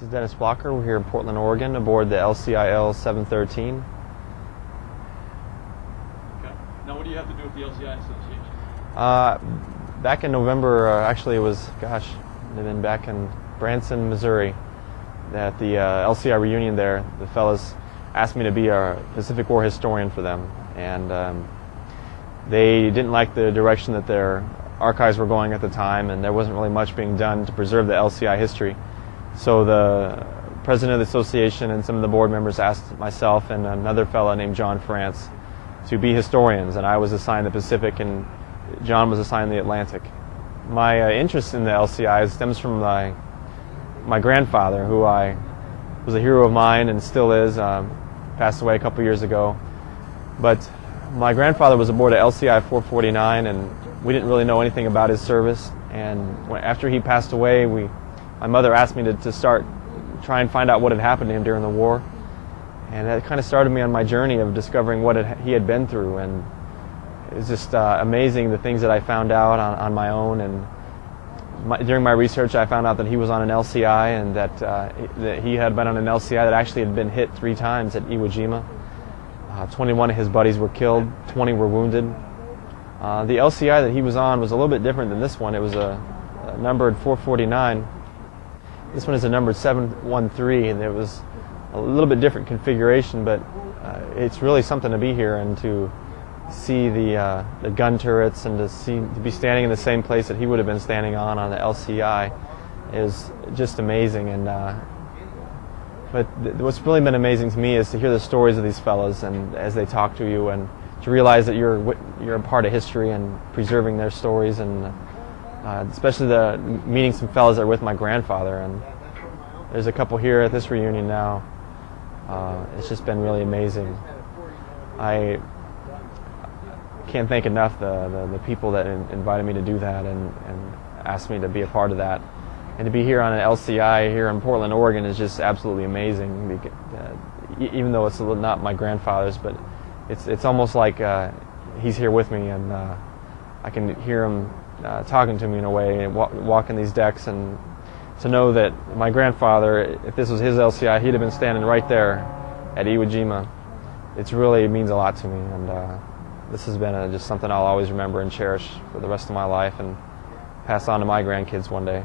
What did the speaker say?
This is Dennis Blocker. We're here in Portland, Oregon, aboard the LCI 713. Okay. Now, what do you have to do with the LCI Association? Back in November, actually it was, gosh, they've been back in Branson, Missouri, at the LCI reunion there. The fellas asked me to be a Pacific War historian for them, and they didn't like the direction that their archives were going at the time, and there wasn't really much being done to preserve the LCI history. So the president of the association and some of the board members asked myself and another fellow named John France to be historians, and I was assigned the Pacific and John was assigned the Atlantic. My interest in the LCI stems from my grandfather, who was a hero of mine and still is, passed away a couple years ago. But my grandfather was aboard a LCI 449, and we didn't really know anything about his service. And after he passed away, my mother asked me to try and find out what had happened to him during the war. And that kind of started me on my journey of discovering what he had been through. And it was just amazing the things that I found out on my own. And during my research, I found out that he was on an LCI, and that he had been on an LCI that actually had been hit 3 times at Iwo Jima. 21 of his buddies were killed, 20 were wounded. The LCI that he was on was a little bit different than this one. It was a numbered 449. This one is a numbered 713, and it was a little bit different configuration, but it's really something to be here and to see the gun turrets and to be standing in the same place that he would have been standing on the LCI is just amazing. And but what's really been amazing to me is to hear the stories of these fellas, and as they talk to you, and to realize that you're a part of history and preserving their stories, and especially meeting some fellas that are with my grandfather. And there's a couple here at this reunion now. It's just been really amazing. I can't thank enough the people that invited me to do that and asked me to be a part of that. And to be here on an LCI here in Portland, Oregon is just absolutely amazing. Even though it's not my grandfather's, but it's almost like he's here with me, and I can hear him talking to me in a way, and walking these decks, and to know that my grandfather, if this was his LCI, he'd have been standing right there at Iwo Jima. It really means a lot to me, and this has been just something I'll always remember and cherish for the rest of my life and pass on to my grandkids one day.